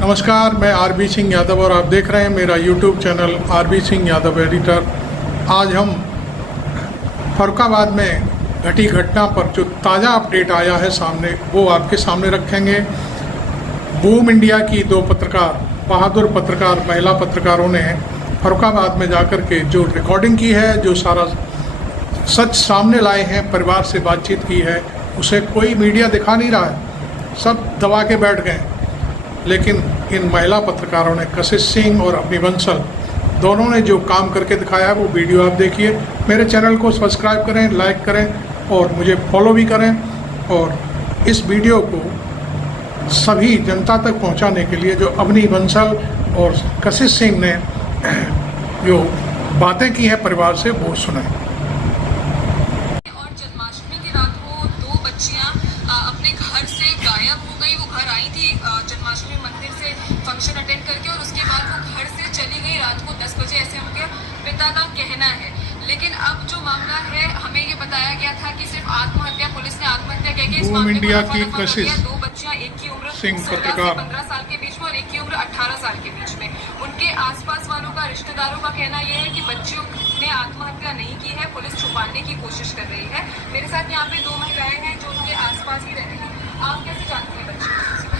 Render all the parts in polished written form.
नमस्कार, मैं आरबी सिंह यादव और आप देख रहे हैं मेरा YouTube channel RB Singh Yadav editor. आज हम फर्रुखाबाद में घटी घटना पर जो ताज़ा अपडेट आया है सामने, वो आपके सामने रखेंगे। बूम इंडिया की दो पत्रकार, बहादुर पत्रकार, महिला पत्रकारों ने फर्रुखाबाद में जाकर के जो रिकॉर्डिंग की है, जो सारा सच सामने लाए हैं, परिवार से बातचीत की है, उसे कोई मीडिया दिखा नहीं रहा है, सब दबा के बैठ गए। लेकिन इन महिला पत्रकारों ने, कशिश सिंह और अपनी बंसल, दोनों ने जो काम करके दिखाया है वो वीडियो आप देखिए। मेरे चैनल को सब्सक्राइब करें, लाइक करें और मुझे फॉलो भी करें। और इस वीडियो को सभी जनता तक पहुंचाने के लिए जो अपनी बंसल और कशिश सिंह ने जो बातें की हैं परिवार से, वो सुने। और जन्माष्टमी की रात को दो बच्चियां अपने घर से गायब हो गई। वो घर आई थी जन्माष्टमी मंदिर से फंक्शन अटेंड करके, और उसके बाद वो घर से चली गई रात को 10 बजे, ऐसे उनके पिता का कहना है। लेकिन अब जो मामला है, हमें ये बताया गया था कि सिर्फ आत्महत्या, पुलिस ने आत्महत्या कह के इस मामले को रफा दफा कर दिया। दो बच्चियां, एक की उम्र 16 से 15 साल के बीच में और एक की उम्र 18 साल के बीच में। उनके आसपास वालों का, रिश्तेदारों का कहना यह है कि बच्चियों ने आत्महत्या नहीं की है, पुलिस छुपाने की कोशिश कर रही है। मेरे साथ यहाँ पे दो महिलाएं हैं जो उनके आसपास ही रहती हैं। आप कैसे जानती हैं बच्ची को?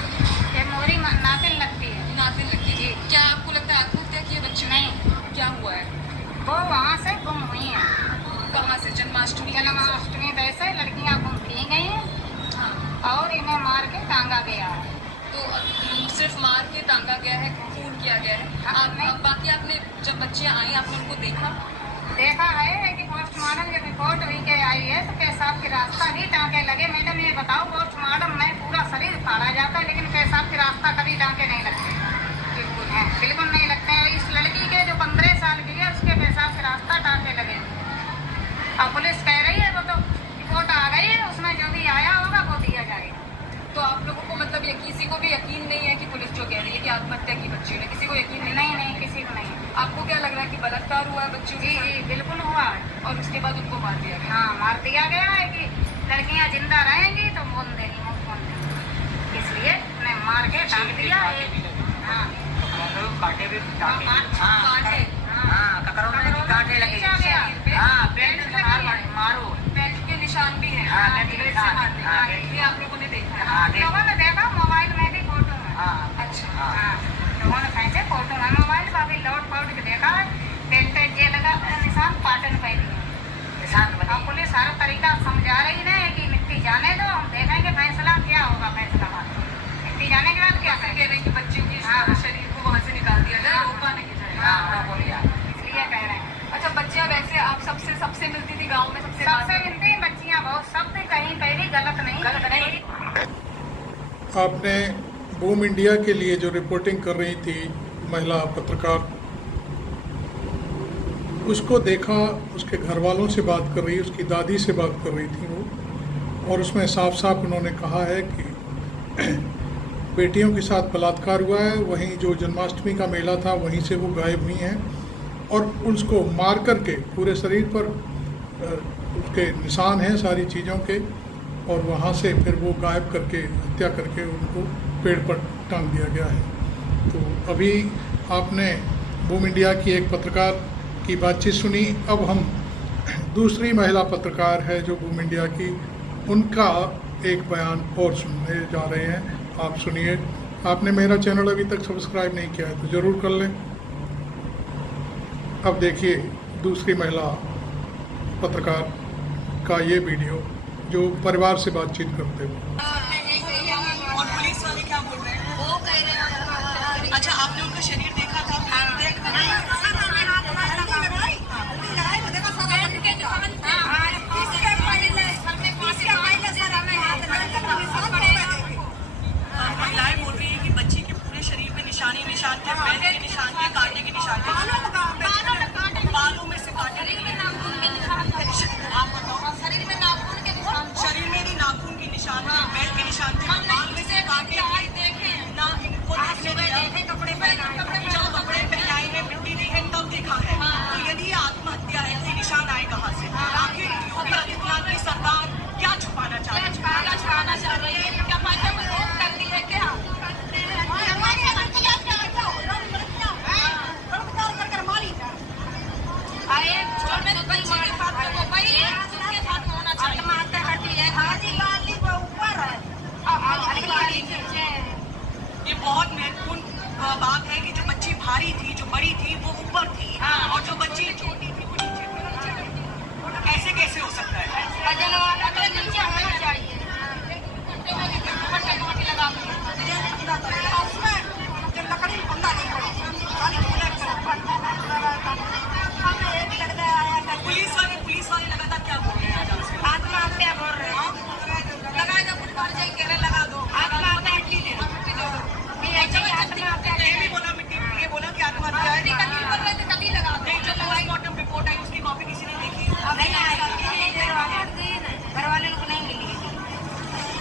मोरी नातिन लगती है। नातिन लगती है। क्या आपको लगता है आत्महत्या की है बच्ची? नहीं। क्या हुआ है? वो वहाँ से गुम हुई है। कहाँ से? जन्माष्टमी वैसे लड़कियाँ गुम की गई हैं। हाँ। और इन्हें मार के टांगा गया है। तो सिर्फ मार के टांगा गया है, खून किया गया है। बाकी आपने जब बच्चियाँ आई, आपने उनको देखा है कि पोस्टमार्टम जब रिपोर्ट हुई के आई है तो पेशाब की रास्ता भी टाँके लगे। मैडम ये बताओ, पोस्टमार्टम में पूरा शरीर फाड़ा जाता है लेकिन पेशाब की रास्ता कभी टाँके नहीं लगते। बिल्कुल है, बिल्कुल नहीं लगते हैं। इस लड़की के जो 15 साल की है, उसके पेशाब की रास्ता टाँके लगे। अब पुलिस कह रही है वो तो रिपोर्ट आ गई है, उसमें जो भी आया होगा वो दिया जाएगा। तो आप लोगों को मतलब किसी को भी यकीन नहीं है कि पुलिस जो कह रही है कि आत्महत्या की बच्ची ने? किसी को यकीन नहीं? नहीं, किसी को नहीं। आपको क्या लग रहा है कि बलात्कार हुआ है बच्चियों के साथ? जी, बिल्कुल हुआ है। और उसके बाद उनको मार दिया गया? हाँ, मार दिया गया है कि लड़कियां जिंदा रहेंगी तो मौत देगी, इसलिए उन्हें मार के टांग दिया। हाँ, कांटे भी कांटे लगे। हाँ, मारो, बेल्ट के निशान भी हैं। ये आप लोगों ने देखा है? लोगों ने देखा, मोबाइल में भी फोटो है। अच्छा। लोगों ने खींचे फोटो है मोबाइल का, भी लौट पौट के देखा है। बेल्ट ये लगा निशान, पाटन पे निशान। पुलिस हर तरीका समझा रही है कि मिट्टी जाने दो, हम देखेंगे फैसला क्या होगा। फैसला मिट्टी जाने के बाद क्या कह रहे हैं कि बच्ची की शरीर को वहाँ से निकाल दिया जाए, रोका नहीं जाए, इसलिए कह रहे हैं। अच्छा, बच्चियाँ वैसे आप सबसे मिलती थी गाँव में? सबसे मिलती बच्चियाँ बहुत, सबसे कहीं पे भी गलत नहीं। आपने बूम इंडिया के लिए जो रिपोर्टिंग कर रही थी महिला पत्रकार, उसको देखा, उसके घर वालों से बात कर रही, उसकी दादी से बात कर रही थी वो, और उसमें साफ साफ उन्होंने कहा है कि बेटियों के साथ बलात्कार हुआ है। वहीं जो जन्माष्टमी का मेला था वहीं से वो गायब हुई हैं, और उसको मार करके पूरे शरीर पर उसके निशान हैं सारी चीज़ों के, और वहाँ से फिर वो गायब करके, हत्या करके उनको पेड़ पर टांग दिया गया है। तो अभी आपने बूम इंडिया की एक पत्रकार की बातचीत सुनी। अब हम दूसरी महिला पत्रकार है जो बूम इंडिया की, उनका एक बयान और सुनने जा रहे हैं। आप सुनिए। आपने मेरा चैनल अभी तक सब्सक्राइब नहीं किया है तो ज़रूर कर लें। अब देखिए दूसरी महिला पत्रकार का ये वीडियो जो परिवार से बातचीत करते हुए। और पुलिस वाले क्या बोल रहे हैं? वो कह रहे हैं। अच्छा, आपने उनका शरीर देखा था? महिलाएं बोल रही है कि बच्ची के पूरे शरीर पे निशान थे, बेल्ट के निशान थे, कांटे के निशान थे, बालों में से कांटे निकले। आप बताओ, शरीर में नाखून के निशान, शरीर में भी नाखून के निशान थे, बेल्ट के निशान थे, बाल में से कांटे देखे ना, इनको देखे कपड़े पहनाए, जब कपड़े पहनाए हैं, मिट्टी दी है तब देखा है। तो यदि आत्महत्या है तो निशान आए कहाँ से? आखिर योगी आदित्यनाथ की सरकार क्या छुपाना चाह रही है? क्या बात है कि जो बच्ची भारी थी, जो बड़ी थी, वो ऊपर थी और जो बच्ची छोटी थी वो नीचे थी। कैसे कैसे हो सकता है? वजन वाला तो नीचे होना चाहिए। पुलिस वाले लगातार क्या बोल रहे हैं? आत्महत्या बोल रहे हैं। लगा दो, कुछ मार जाए, केरे लगा दो। आत्महत्या ये भी बोला मिट्टी, ये बोला कि आत्महत्या है। तभी लगा दो। नहीं, जो पोस्टमार्टम रिपोर्ट आई उसकी कॉपी किसी ने देखी? नहीं आएगा, घर वाले को नहीं मिली।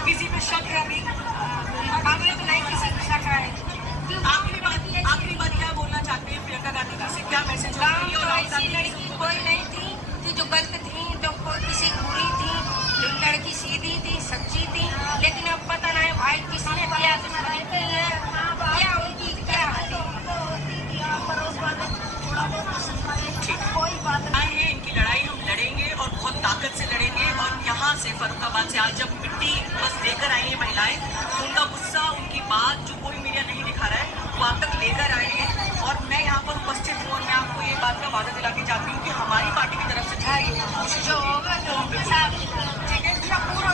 किसी पे शक है अभी? अभी तो नहीं किसी को शक है। आखिरी बात क्या बोलना चाहते हैं प्रियंका गांधी जी से? क्या मैसेज हो रही है? और ऐसी लड़की कोई नहीं थी कि जो गलत थी, जो कोई किसी बुरी थी। लड़की सीधी थी, सच्ची थी, लेकिन अब पता नहीं भाई किसने किया, दुश्मनी की है, क्या उनकी क्या कोई बात आए हैं, इनकी लड़ाई हम लड़ेंगे और बहुत ताकत से लड़ेंगे। और यहाँ से फर्रुखाबाद से आज जब मिट्टी बस लेकर आई है महिलाएं, उनका गुस्सा, उनकी बात जो कोई मीडिया नहीं दिखा रहा है, वो आप तक लेकर आए हैं। और मैं यहाँ पर उपस्थित हूँ और मैं आपको ये बात का वादा दिला के चाहती हूँ कि हमारी पार्टी की तरफ से कोशिश जो होगा तो साफ ठीक है। पूरा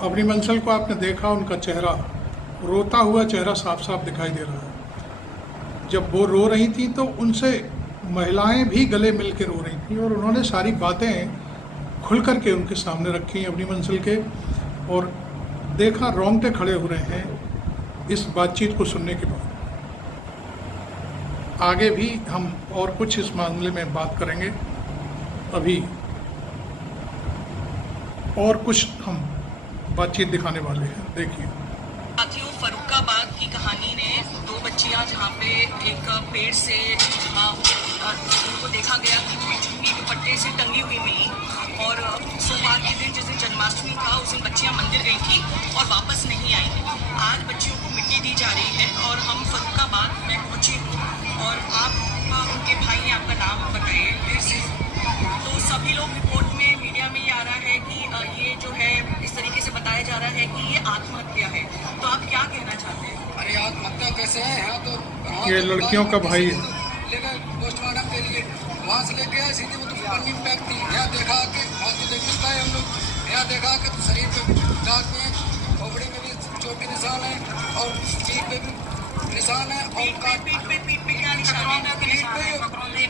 अवनी बंसल को आपने देखा, उनका चेहरा, रोता हुआ चेहरा साफ साफ दिखाई दे रहा है। जब वो रो रही थी तो उनसे महिलाएं भी गले मिल के रो रही थी और उन्होंने सारी बातें खुल करके उनके सामने रखी अवनी बंसल के, और देखा रोंगटे खड़े हो रहे हैं इस बातचीत को सुनने के बाद। आगे भी हम और कुछ इस मामले में बात करेंगे, अभी और कुछ हम बातचीत दिखाने वाले हैं, देखिए। साथियों, फर्रुखाबाद की कहानी ने दो बच्चियां जहाँ पे एक पेड़ से उनको देखा गया कि वो चुन्नी दुपट्टे से टंगी हुई मिली, और सोमवार के दिन जिस दिन जन्माष्टमी था उस दिन बच्चियां मंदिर गई थी और वापस नहीं आई थी। आज बच्चियों को मिट्टी दी जा रही है और हम फर्रुखाबाद में पहुंचे हूँ। और आप उनके भाई ने आपका नाम बताइए फिर से। तो सभी लोग रिपोर्ट में, मीडिया में ये आ रहा है कि ये जो है इस तरीके से बताया जा रहा है कि ये आत्महत्या है, तो आप क्या कहना चाहते हैं? अरे आत्महत्या कैसे है? यहाँ तो ये लड़कियों का भाई है। लेकर पोस्टमार्टम के लिए वहाँ से लेके आए, सीधे वो तो पन्नी में पैक थी। यहाँ देखा के वहाँ तो देख नहीं पाए हम लोग। यहाँ देखा के तो शरीर पे दाग में, खोपड़ी में भी चोट के निशान है और पीठ पे भी निशान है। और पीठ पे क्या निशान है? पीठ पे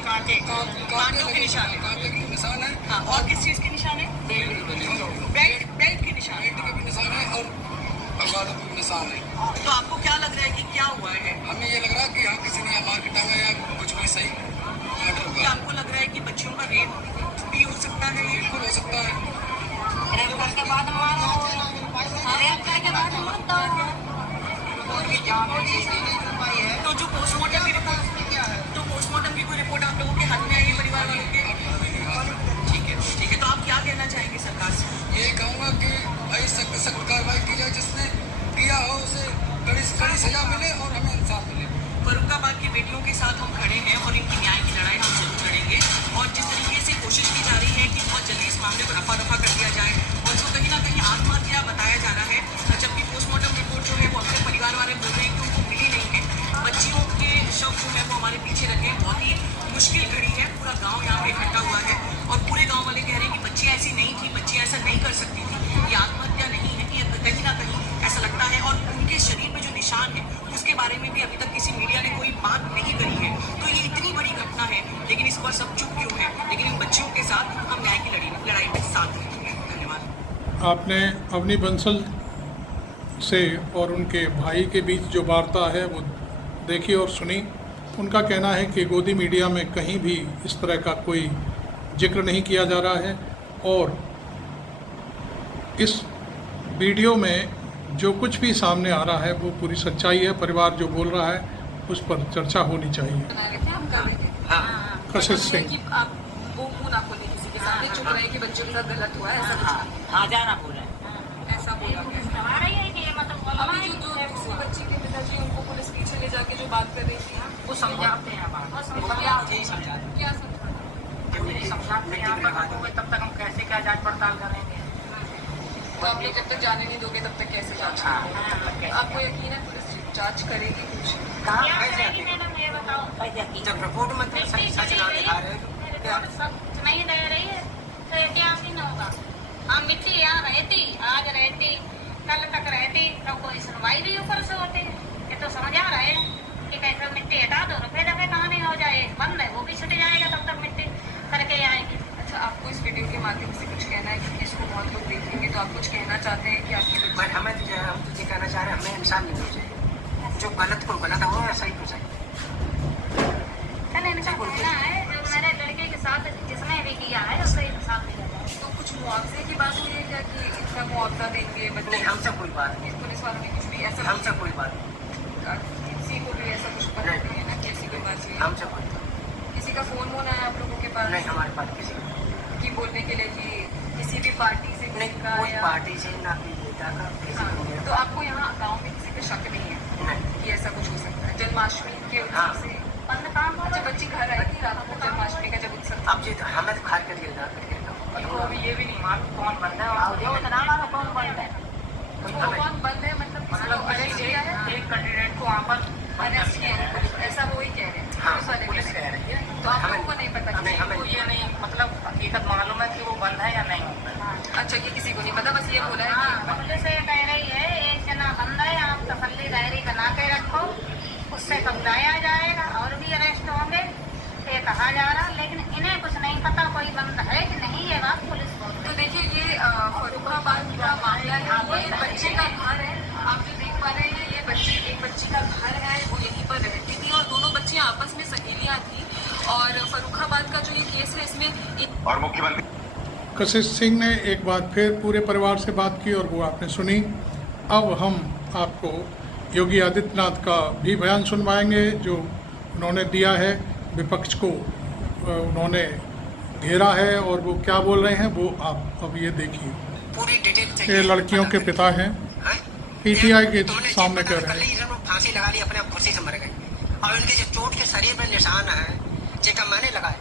कांटे के निशान है। कांटे के निशान है। हाँ, और किस चीज़ के निशान है? बेल्ट के निशान है। पेट के भी निशान है और बालों के भी निशान है। तो आपको क्या लग रहा है कि क्या हुआ है? हमें ये लग रहा है कि यहाँ किसी ने मार के टांगा या कुछ भी सही मर्डर क्या हुआ। आपको लग रहा है कि बच्चियों का रेप भी हो सकता है? ये बिल्कुल हो सकता है। रेप करके बाद मारो, रेप करके बाद मत दो। तो जो पोस्टमार्टम की रिपोर्ट, तो पोस्टमार्टम की कोई रिपोर्ट आप लोगों के हाथ में आई है, परिवार वालों के? ठीक है। तो आप क्या कहना चाहेंगे सरकार से? ये कहूँगा कि भाई सख्त सख्त कार्रवाई की जाए, जिसने किया हो उसे कड़ी से कड़ी सजा मिले और हमें इंसाफ मिले। फर्रुखाबाद की बेटियों के साथ हम खड़े हैं और इनकी न्याय की लड़ाई हम जरूर लड़ेंगे। और जिस तरीके से कोशिश की जा रही है कि बहुत जल्दी इस मामले को रफा दफा कर दिया जाए, और जो कहीं ना कहीं आत्महत्या बताया जा रहा है, जबकि पोस्टमार्टम रिपोर्ट जो है वो अपने परिवार वाले बोल रहे हैं कि उनको मिली नहीं है। बच्चियों के शव जो है वो हमारे पीछे रखे, बहुत ही मुश्किल घड़ी है। पूरा गाँव यहाँ पे इकट्ठा हुआ है और पूरे गाँव वाले कह रहे हैं कि बच्ची ऐसी नहीं थी, बच्ची ऐसा नहीं कर सकती थी, ये आत्महत्या नहीं है, ये कहीं ना कहीं ऐसा लगता है। और उनके शरीर में जो निशान है उसके बारे में भी अभी तक किसी मीडिया ने कोई बात नहीं करी है। तो ये इतनी बड़ी घटना है, लेकिन इस पर सब चुप क्यों है? लेकिन इन बच्चियों के साथ हम न्याय की लड़ाई में साथ हैं। धन्यवाद। आपने अवनी बंसल से और उनके भाई के बीच जो वार्ता है वो देखी और सुनी। उनका कहना है कि गोदी मीडिया में कहीं भी इस तरह का कोई जिक्र नहीं किया जा रहा है, और इस वीडियो में जो कुछ भी सामने आ रहा है वो पूरी सच्चाई है। परिवार जो बोल रहा है उस पर चर्चा होनी चाहिए। कशिश सिंह, कि आप वो मुंह ना खोले किसी के सामने, चुप रहे कि बच्चों के साथ गलत हुआ है, ऐसा कुछ जाना बोला ऐसा बोला। अभी जो दूसरी बच्ची के पिताजी उनको पुलिस पीछे ले जाके जो बात कर रही थी, वो समझाते हैं बात, क्या समझा? समझाते हैं यहाँ पर, तब तक हम कैसे क्या जांच पड़ताल करेंगे। तो आप लोग जब तक जाने नहीं दोगे तब तक कैसे जांच करेंगे? आपको यकीन है पुलिस जांच करेगी कुछ? क्या करेगी मैडम ये बताओ। जब रिपोर्ट में तो सच ना दिखा रहे रिपोर्ट सब नहीं दे रही है तो इतिहास ही न होगा। हम मिट्टी यहाँ रहती, आज रहती, कल तक रहती तो कोई सुनवाई भी ऊपर से होती। ये तो समझ आ रहे हैं कि कैसे मिट्टी हटा दो, रुपये दफे कहानी हो जाए, बंद है वो भी छुट जाएगा, तब तक मिट्टी करके आएगी। अच्छा, आपको इस वीडियो के माध्यम से कुछ कहना है क्योंकि इसको बहुत लोग देखेंगे, तो आप कुछ कहना चाहते हैं कि आपकी मैं हमें हम तुझे कहना चाह रहे हैं, हमें इंसान नहीं चाहिए, जो गलत को गलत हो या सही को सही। चले इनका कहना है जो मेरे लड़के के साथ जिसने भी किया है उसको इंसाफ दिया जाए। तो कुछ मुआवजे की बात हुई है क्या कि इतना मुआवजा देंगे? नहीं, हमसे कोई बात नहीं, पुलिस वालों ने कुछ भी ऐसा हमसे कोई बात नहीं, किसी को भी ऐसा कुछ पता नहीं है ना कि ऐसी कोई बात हुई है? हमसे कोई बात किसी का फोन वोन आया आप लोगों के पास नहीं, हमारे पास किसी कि बोलने के लिए कि किसी भी पार्टी से नहीं, किसी का कोई या पार्टी से ना कोई नेता का किसी हाँ, को नहीं। तो आपको यहाँ गांव में किसी पे शक नहीं है नहीं, कि ऐसा कुछ हो सकता है? जन्माष्टमी के हाँ। उत्सव से बंद काम हो अच्छा, बच्ची घर आई थी रात को जन्माष्टमी का जब उत्सव अब जी तो हमें तो खाद कर गिरना इनको अभी ये भी नहीं मालूम कौन बंद है और जो इतना मालूम कौन बंद है। तो कौन बंद है मतलब अरेस्ट किया है? एक कैंडिडेट को वहाँ पर अरेस्ट किया है पुलिस, ऐसा वो ही कह रहे हैं हाँ, पुलिस वाले पुलिस कह कह रही है। तो आप लोगों को नहीं पता नहीं, किसी हमें को ये नहीं मतलब हकीकत मालूम है कि वो बंद है या नहीं। अच्छा, कि किसी को नहीं पता, बस ये बोला है हाँ, कि पुलिस ये कह रही है एक जना बंद है, आप तसल्ली डायरी बना के रखो, उससे कब्जाया जाएगा और भी अरेस्ट होंगे ये कहा जा रहा, लेकिन इन्हें कुछ नहीं पता कोई बंद है कि नहीं, ये बात पुलिस बोल रही तो देखिए ये फर्रुखाबाद का मामला है, ये बच्चे का घर है, आप जो देख पा रहे हैं ये बच्ची, एक बच्ची का घर है, वो यहीं पर रहती थी और दोनों बच्चियां आपस में सहेलियां थी। और फर्रुखाबाद का जो ये केस है इसमें एक और मुख्यमंत्री कशिश सिंह ने एक बार फिर पूरे परिवार से बात की और वो आपने सुनी। अब हम आपको योगी आदित्यनाथ का भी बयान सुनवाएंगे जो उन्होंने दिया है, विपक्ष को उन्होंने घेरा है और वो क्या बोल रहे हैं वो आप अब ये देखिए। पूरी डिटेल ये लड़कियों के पिता हैं, पीटीआई के सामने कह रहे हैं। फांसी लगा ली, अपने आप खुशी से मर गए और उनके जो चोट के शरीर में निशान है जेका मैंने लगाए,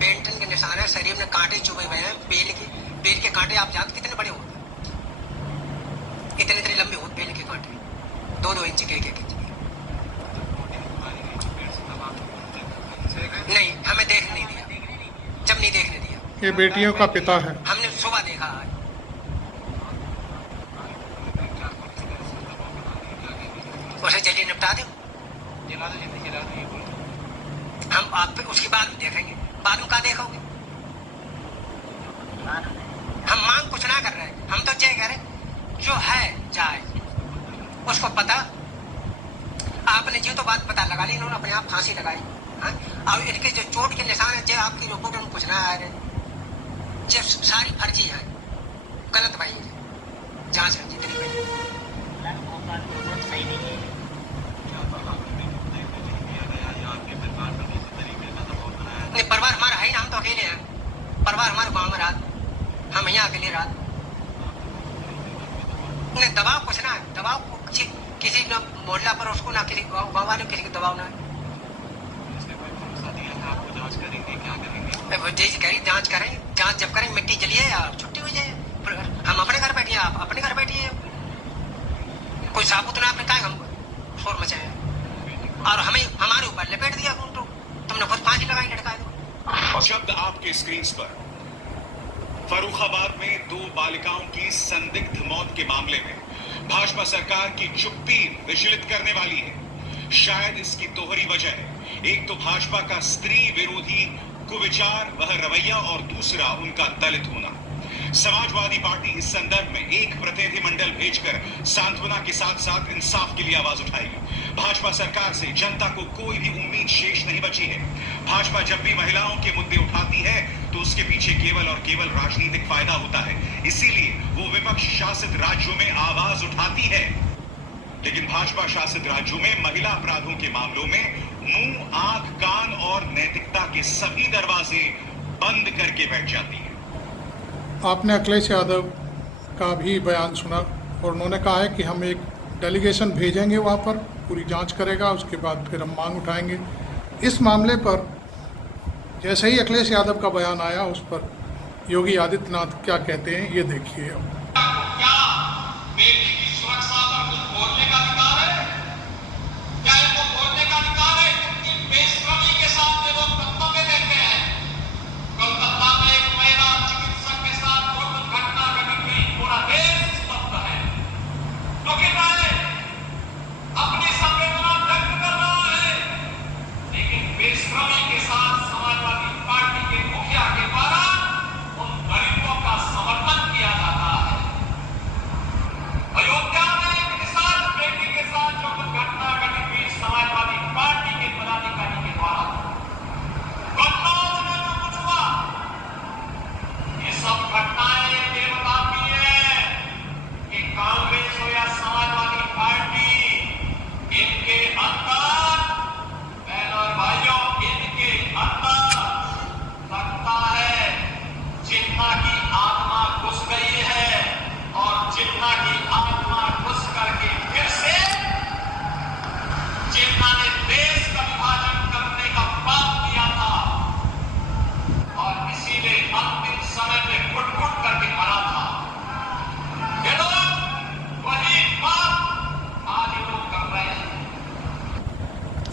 पेंटन के निशान है, शरीर में कांटे चुभे हुए हैं, बेल के कांटे आप जानते कितने बड़े होते, इतने लंबे होते बेल के कांटे, 2-2 इंच के नहीं, हमें देखने नहीं दिया, जब नहीं देखने दिया। ये बेटियों का पिता है। हमने सुबह देखा आज, उसे जल्दी निपटा दो, हम आप पे उसकी बाद में देखेंगे, बाद में क्या देखोगे। हम मांग कुछ ना कर रहे हैं, हम तो जय कह रहे जो है जाए, उसको पता आपने जो तो बात पता लगा ली, इन्होंने अपने आप फांसी लगाई। हाँ? और इनके जो चोट के निशान है जो आपकी रिपोर्ट में कुछ ना आ रहे, जो सारी फर्जी है, गलत भाई है, जांच है जितनी भाई नहीं, परिवार हमारा है ही ना, हम तो अकेले हैं, परिवार हमारे गाँव में रात, हम यहाँ अकेले रात नहीं, दबाव कुछ ना है, दबाव किसी न मोहल्ला पर उसको ना, किसी गाँव वाले किसी को दबाव ना है। जैसे करें जांच करें, जांच जब करें मिट्टी जलिए या छुट्टी हो जाए, हम अपने घर बैठिए, आप अपने घर बैठिए, कोई साबुत ना आपने कहा हम शोर मचाए और हमें हमारे ऊपर लपेट दिया, तुमने खुद फांसी लगाई, लटका दो। शब्द आपके स्क्रीन पर। फर्रुखाबाद में 2 बालिकाओं की संदिग्ध मौत के मामले में भाजपा सरकार की चुप्पी विचलित करने वाली है। शायद इसकी दोहरी वजह है, एक तो भाजपा का स्त्री विरोधी कुविचार वह रवैया और दूसरा उनका दलित होना। समाजवादी पार्टी इस संदर्भ में एक प्रतिनिधिमंडल भेजकर सांत्वना के साथ साथ इंसाफ के लिए आवाज उठाएगी। भाजपा सरकार से जनता को कोई भी उम्मीद शेष नहीं बची है। भाजपा जब भी महिलाओं के मुद्दे उठाती है तो उसके पीछे केवल और केवल राजनीतिक फायदा होता है, इसीलिए वो विपक्ष शासित राज्यों में आवाज उठाती है, लेकिन भाजपा शासित राज्यों में महिला अपराधों के मामलों में मुंह, आंख, कान और नैतिकता के सभी दरवाजे बंद करके बैठ जाती है। आपने अखिलेश यादव का भी बयान सुना और उन्होंने कहा है कि हम एक डेलीगेशन भेजेंगे वहाँ पर, पूरी जांच करेगा, उसके बाद फिर हम मांग उठाएंगे। इस मामले पर जैसे ही अखिलेश यादव का बयान आया उस पर योगी आदित्यनाथ क्या कहते हैं ये देखिए। क्या बेटी की सुरक्षा पर कुछ बोलने का अधिकार है? क्या इनको बोलने का अधिकार है? क्योंकि बेशर्मी के साथ ये लोग कर्तव्य देते हैं। कोलकाता में एक महिला चिकित्सक के साथ जो दुर्घटना घटी हुई, पूरा देश स्तब्ध है। क्योंकि मैं अपनी संवेदना व्यक्त कर रहा है, लेकिन बेशर्मी के साथ समाजवादी पार्टी के मुखिया के द्वारा उन गरीबों का समर्थन किया जाता है। अयोध्या में एक किसान बेटी के साथ जो दुर्घटना घटी हुई समाजवादी पार्टी के पदाधिकारी के द्वारा, कन्नौज में जो कुछ हुआ, ये सब घटनाएं ये बताती है कि कांग्रेस हो या समाजवादी पार्टी, इनके अंदर बहनों और भाइयों, इनके अंदर लगता है जिन्ना की आत्मा घुस गई है, और जिन्ना की आत्मा घुस करके फिर से जिन्ना ने देश का विभाजन करने का पाप किया था, और इसीलिए अंतिम समय में घुट-घुट करके मरा था। ये लोग वही पाप आज ये लोग कर रहे हैं।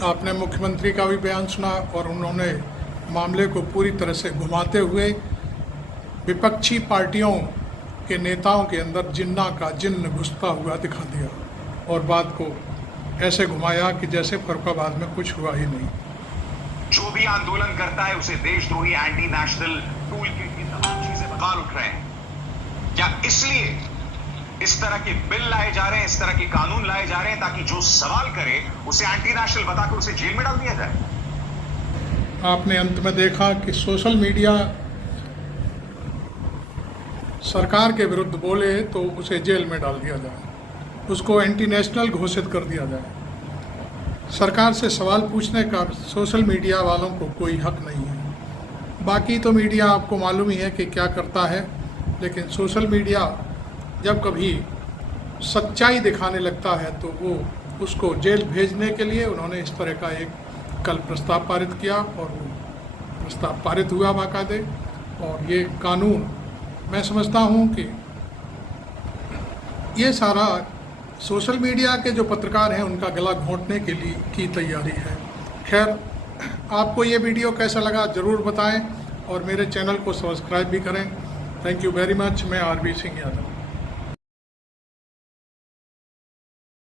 आपने मुख्यमंत्री का भी बयान सुना और उन्होंने मामले को पूरी तरह से घुमाते हुए विपक्षी पार्टियों के नेताओं के अंदर जिन्ना का जिन्न घुसता हुआ दिखा दिया और बात को ऐसे घुमाया कि जैसे फर्रुखाबाद में कुछ हुआ ही नहीं। जो भी आंदोलन करता है उसे देशद्रोही, एंटी नेशनल टूल किट की तमाम चीजें बता उठ रहे हैं। क्या इसलिए इस तरह के बिल लाए जा रहे हैं, इस तरह के कानून लाए जा रहे हैं ताकि जो सवाल करे उसे एंटी नेशनल बताकर उसे जेल में डाल दिया जाए? आपने अंत में देखा कि सोशल मीडिया सरकार के विरुद्ध बोले तो उसे जेल में डाल दिया जाए, उसको एंटी नेशनल घोषित कर दिया जाए। सरकार से सवाल पूछने का सोशल मीडिया वालों को कोई हक नहीं है। बाकी तो मीडिया आपको मालूम ही है कि क्या करता है, लेकिन सोशल मीडिया जब कभी सच्चाई दिखाने लगता है तो वो उसको जेल भेजने के लिए उन्होंने इस तरह का एक कल प्रस्ताव पारित किया, और वो प्रस्ताव पारित हुआ बाकायदे। और ये कानून मैं समझता हूँ कि ये सारा सोशल मीडिया के जो पत्रकार हैं उनका गला घोंटने के लिए की तैयारी है। खैर, आपको ये वीडियो कैसा लगा ज़रूर बताएं और मेरे चैनल को सब्सक्राइब भी करें। Thank you very much. मैं आरबी सिंह यादव।